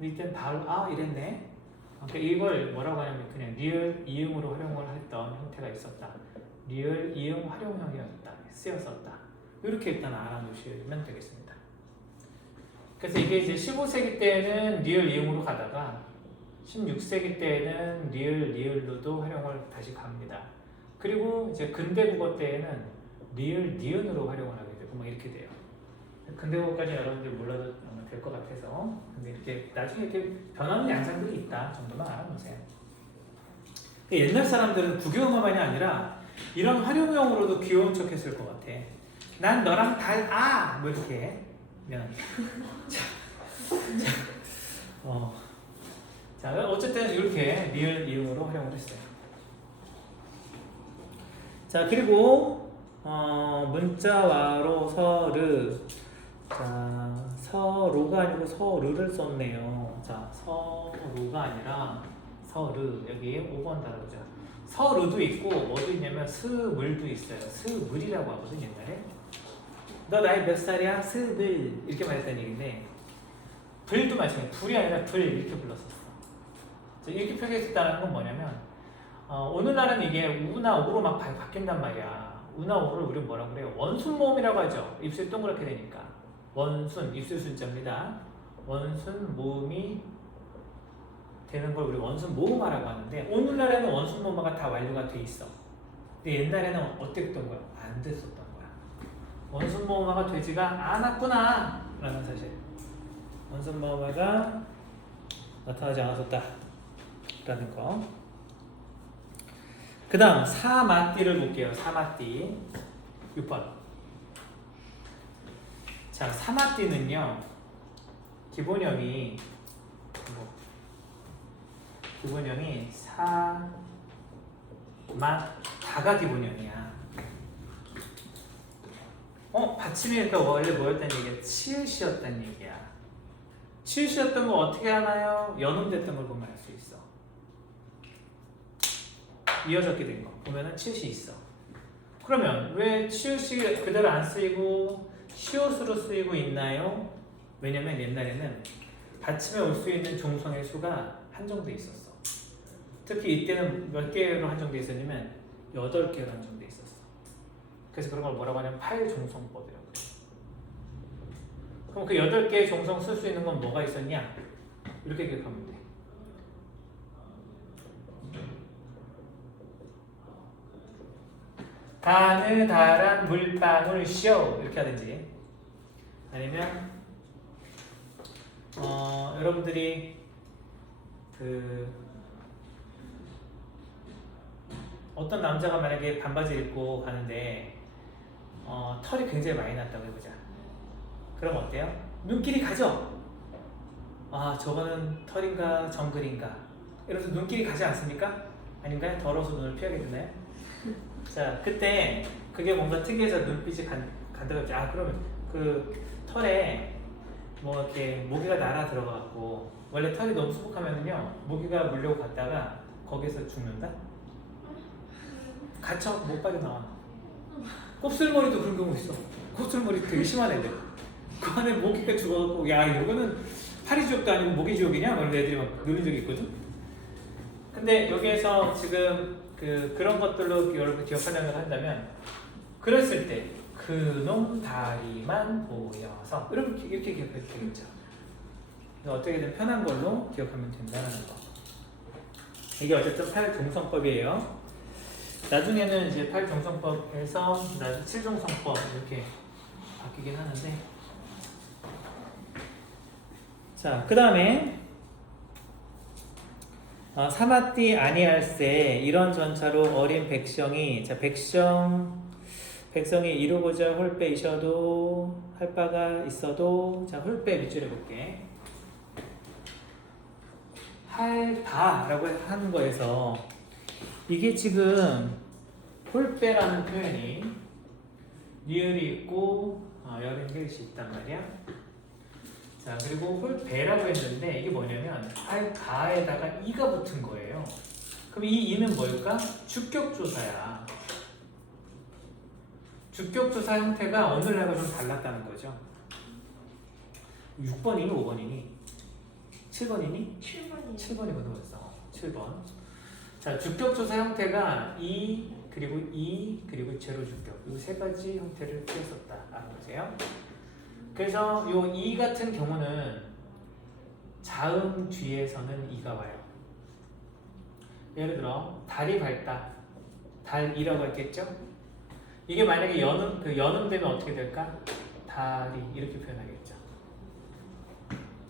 이때는 달아 이랬네. 그러니까 이걸 뭐라고 하냐면 그냥 리을 이응으로 활용을 했던 형태가 있었다. 리을 이응 활용형이었다. 쓰였었다. 이렇게 일단 알아놓으시면 되겠습니다. 그래서 이게 이제 15세기 때는 리을 이응으로 가다가 16세기 때는 리을로도 활용을 다시 갑니다. 그리고 이제 근대 국어 때에는 리을 니은으로 활용을 하게 되고 뭐 이렇게 돼요. 근대 국어까지 여러분들 몰라도 될 것 같아서 근데 이렇게 나중에 이렇게 변하는 양상들이 있다 정도만 알아놓으세요. 옛날 사람들은 국유음어만이 아니라 이런 활용형으로도 귀여운 척 했을 것 같아. 난 너랑 달아 뭐 이렇게 자, 어쨌든 이렇게 리을 이응으로 활용을 했어요. 자, 그리고 문자와로 서르. 자, 서로가 아니고 서르를 썼네요. 자, 서로가 아니라 서르. 여기 5번 달아보자. 서르도 있고 뭐도 있냐면 스물도 있어요. 스물이라고 하거든 옛날에. 너 나이 몇 살이야? 스물 이렇게 말했다는 얘기인데 불도 마찬가지야. 불이 아니라 불 이렇게 불렀었어. 이렇게 표기했다는 건 뭐냐면 오늘날은 이게 우나 오로 막 바뀐단 말이야. 우나 오를 우리 뭐라고 그래요? 원순 모음이라고 하죠. 입술이 동그랗게 되니까. 원순, 입술 순자입니다. 원순 모음이 되는 걸 우리 원순 모음화라고 하는데 오늘날에는 원순 모음화가 다 완료가 돼 있어. 근데 옛날에는 어떻게 했던 거야? 안 됐었던 거야. 원순 모음화가 되지가 않았구나 라는 사실. 원순 모음화가 나타나지 않았었다 라는 거. 그 다음 사마띠를 볼게요. 사마띠 6번. 자, 사마띠는요 기본형이 다가 기본형이야. 받침이 원래 뭐였다는 얘기야? 치읓이었다는 얘기야. 치읓이었던 거 어떻게 하나요? 연음됐던 걸 보면 알 수 있어. 이어졌게 된 거 보면은 치읓이 있어. 그러면 왜 치읓이 그대로 안 쓰이고 시옷으로 쓰이고 있나요? 왜냐면 옛날에는 받침에 올 수 있는 종성의 수가 한정돼 있었어. 특히 이때는 몇 개로 한정돼 있었냐면 8개로 한정돼 있었어. 그래서 그런 걸 뭐라고 하냐면 8종성법이라고 그래. 그럼 그 8개의 종성 쓸 수 있는 건 뭐가 있었냐? 이렇게 기억하면 돼. 가느다란 물방울 쇼 이렇게 하든지 아니면 여러분들이 어떤 남자가 만약에 반바지를 입고 가는데 털이 굉장히 많이 났다고 해보자. 그럼 어때요? 눈길이 가죠? 아, 저거는 털인가 정글인가? 이러면서 눈길이 가지 않습니까? 아닌가요? 더러워서 눈을 피하게 되나요? 자, 그때 그게 뭔가 특이해서 눈빛이 간다고 했죠. 아, 그러면 그 털에 뭐 이렇게 모기가 날아 들어가갖고, 원래 털이 너무 수북하면은요 모기가 물려고 갔다가 거기서 죽는다? 갇혀 못 빠져나와. 곱슬머리도 그런 경우 있어. 곱슬머리 되게 심한 애들, 그 안에 모기가 죽어갖고 야 이거는 파리지옥도 아니고 모기지옥이냐? 뭐 이런 애들이 막 놀린 적이 있거든. 근데 여기에서 지금 그런 것들로 여러분 기억하려고 한다면, 그랬을 때 그놈 다리만 보여서 이렇게 기억해도 되겠죠. 어떻게든 편한 걸로 기억하면 된다는 거. 이게 어쨌든 8종성법이에요. 나중에는 이제 8종성법에서 7종성법 이렇게 바뀌긴 하는데, 자, 그 다음에 사마띠 아니할세 이런 전차로 어린 백성이, 자, 백성이 이루고자 홀빼이셔도 할 바가 있어도, 자, 홀빼 밑줄에 볼게. 할 바라고 하는 거에서 이게 지금 홀빼라는 표현이 리을이 있고 여러 개씩 있단 말이야. 자, 그리고 홀배라고 했는데 이게 뭐냐면 할 가에다가 이가 붙은 거예요. 그럼 이 이는 뭘까? 주격조사야. 주격조사 형태가 오늘날과 좀 달랐다는 거죠. 6번이니 5번이니? 7번이니? 7번이요. 7번이거든 벌써. 7번. 자, 주격조사 형태가 이 그리고 제로 주격, 이 세 가지 형태를 띄었었다. 알아보세요. 그래서 요 이 같은 경우는 자음 뒤에서는 이가 와요. 예를 들어 달이 밝다, 달이라고 했겠죠? 이게 만약에 연음되면 어떻게 될까? 달이 이렇게 표현하겠죠.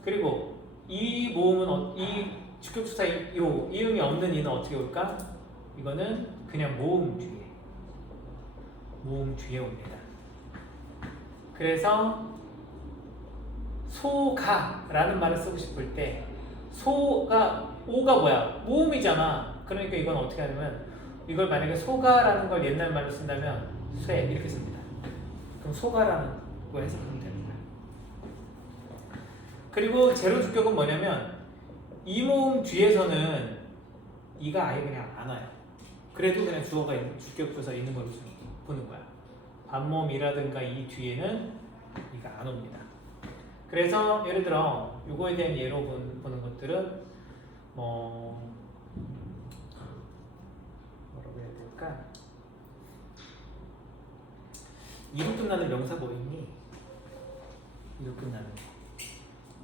그리고 이 모음은 이 주격조사 이음이 없는 이는 어떻게 올까? 이거는 그냥 모음 뒤에 옵니다. 그래서 소가라는 말을 쓰고 싶을 때 오가 뭐야? 모음이잖아. 그러니까 이건 어떻게 하냐면, 이걸 만약에 소가라는 걸 옛날 말로 쓴다면 쇠 이렇게 씁니다. 그럼 소가라는 거 해석하면 되는 거야. 그리고 제로 주격은 뭐냐면 이 모음 뒤에서는 이가 아예 그냥 안 와요. 그래도 그냥 주어가 주격조사 있는 걸로 보는 거야. 반모음이라든가 이 뒤에는 이가 안 옵니다. 그래서 예를 들어 요거에 대한 예로 보는 것들은 뭐라고 해야 될까? 이로 끝나는 명사 뭐 있니? 이로 끝나는 거.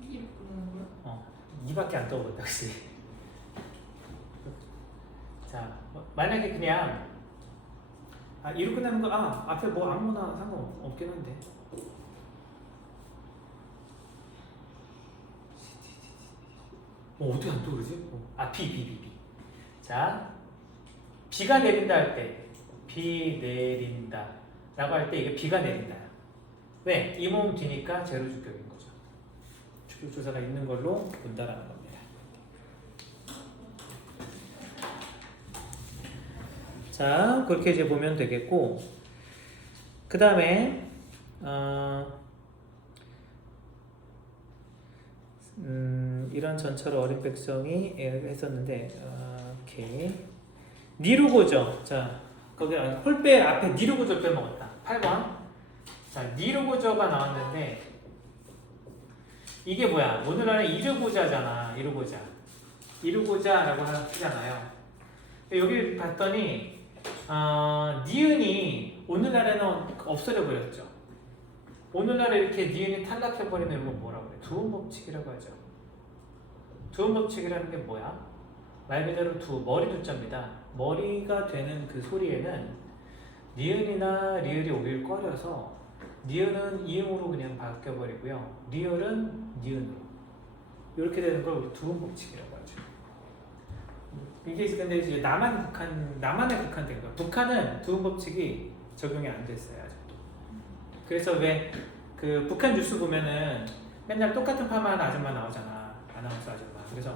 이로 끝나는 거야? 이밖에 안 떠오른다, 그치? 자, 만약에 그냥 이로 끝나는 거, 앞에 뭐 아무나 상관없긴 한데. 어떻게 안 떠오르지? 비. 자, 비가 내린다 할 때, 비 내린다 라고 할 때 이게 비가 내린다. 왜? 이 모음 뒤니까 제로 주격인 거죠. 주격조사가 있는 걸로 본다라는 겁니다. 자, 그렇게 이제 보면 되겠고, 그 다음에 이런 전처럼 어린 백성이 했었는데, 오케이. 니루고저. 자, 거기 홀배 앞에 니루고저 빼먹었다. 8번. 자, 니루고저가 나왔는데 이게 뭐야? 오늘날에 이르고자잖아. 이르고자라고 하잖아요. 여기 봤더니 니은이 오늘날에는 없어져 버렸죠. 오늘날에 이렇게 니은이 탈락해버리는 이런 건 뭐라고 그래? 두음법칙이라고 하죠. 두음법칙이라는 게 뭐야? 말 그대로 머리 두자입니다. 머리가 되는 그 소리에는 니은이나 리을이 오길 꺼려서 니은은 이음으로 그냥 바뀌어버리고요. 리을은 니은으로. 이렇게 되는 걸 우리 두음법칙이라고 하죠. 이게 근데 이제 남한에 국한된 거야. 북한은 두음 법칙이 적용이 안 됐어요 아직도. 그래서 왜 그 북한 뉴스 보면은 맨날 똑같은 파마하는 아줌마 나오잖아. 아나운서 아줌마. 그래서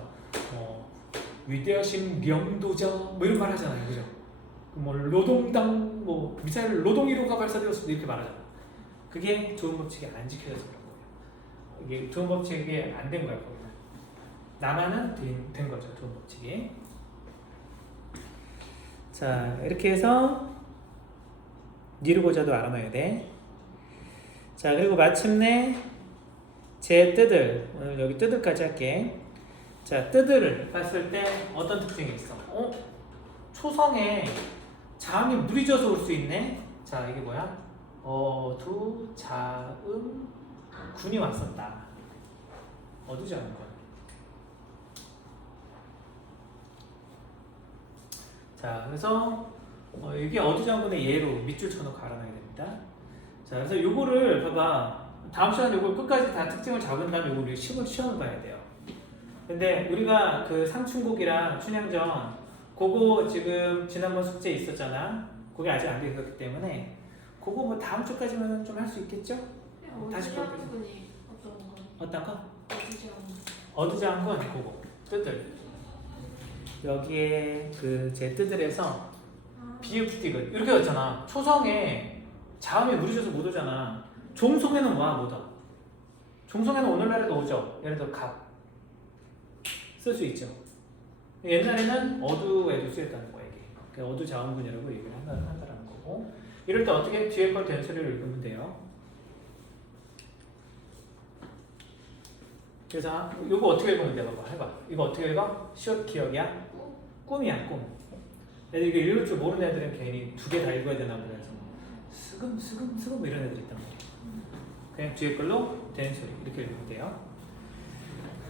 위대하신 명도자 뭐 이런 말 하잖아요, 그죠? 뭐 노동당 뭐 미사일 노동 1호가 발사되었습니다 이렇게 말하잖아. 그게 두음 법칙이 안 지켜져서 그런 거예요. 이게 두음 법칙이 안 된 거야 거기는. 남한은 된 거죠 두음 법칙이. 자 이렇게 해서 니르고자도 알아놔야 돼. 자 그리고 마침내 제 뜨들 오늘 여기 뜨들까지 할게. 자 뜨들을 봤을 때 어떤 특징이 있어? 초성에 자음이 무리져서 올 수 있네. 자 이게 뭐야? 어두 자음 군이 왔었다. 어두자음군. 자 그래서 이게 어두자음군의 예로 밑줄 쳐놓고 알아놔야 됩니다. 자 그래서 요거를 봐봐. 다음 시간에 요걸 끝까지 다 특징을 잡은 다음에 요거 우리 시험을 봐야 돼요. 근데 우리가 그 상충곡이랑 춘향전 그거 지금 지난번 숙제 있었잖아. 그게 아직 안 되었기 때문에 그거 뭐 다음 주까지는 좀 할 수 있겠죠? 다시 볼게요. 어디자분이 어떤 거? 어떤 거? 어디자분. 어두자한 건 그거 뜨들. 여기에 그 제 뜨들에서 비읍디귿 이렇게 왔잖아. 초성에 자음이 무리져서 못 오잖아. 종성에는 와 못 와. 종성에는 오늘날에도 오죠. 예를 들어 갑 쓸 수 있죠. 옛날에는 어두에도 쓰였다는 거야 이게. 그러니까 어두 자음군이라고 얘기를 한다는 거고. 이럴 때 어떻게 뒤에 걸 된소리를 읽으면 돼요. 그래서 이거 어떻게 읽으면 돼? 봐봐 해봐. 이거 어떻게 읽어? 시옷 기억이야? 꿈이야 꿈. 애들 이거 읽을 줄 모르는 애들은 괜히 두 개 다 읽어야 되나 보면서 스금 이런 애들 있단 말이야. 그냥 뒤에 걸로 되는 소리 이렇게 읽으면 돼요.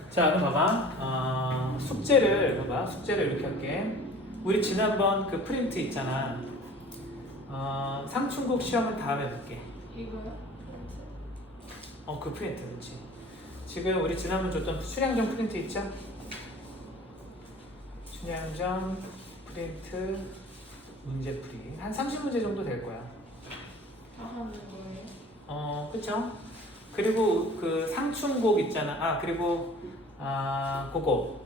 자 그럼 봐봐. 숙제를 이렇게 할게. 우리 지난번 그 프린트 있잖아. 상충곡 시험은 다음에 볼게. 이거요? 그 프린트 그렇지. 지금 우리 지난번 줬던 춘향전 프린트 있죠? 춘향전 프린트 문제풀이 한 30문제 정도 될 거야. 다 하는 거예요? 그쵸? 그리고 그 상충곡 있잖아. 그리고 그거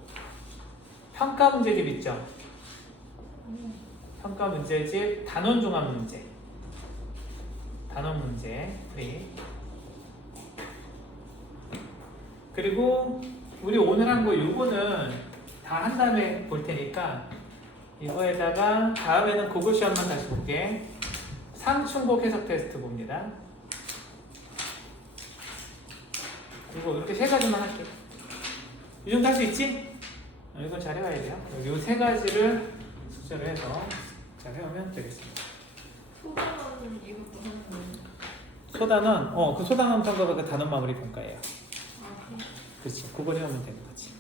평가 문제집 있죠? 평가 문제집 단원 종합 문제. 단원 문제 프리. 그리고 우리 오늘 한 거 요거는 다 한 다음에 볼 테니까 이거에다가 다음에는 그거 시험만 다시 볼게. 상충곡 해석 테스트 봅니다. 이거 이렇게 세 가지만 할게. 이 정도 할 수 있지? 이건 잘 해와야 돼요. 이 세 가지를 숙제로 해서 잘 해오면 되겠습니다. 소단원은 이것도 하는 거예요? 소단원, 그 소단원 평가가 그 단원 마무리 평가예요. 아, 그래? 그렇지. 그걸 해오면 되는 거지.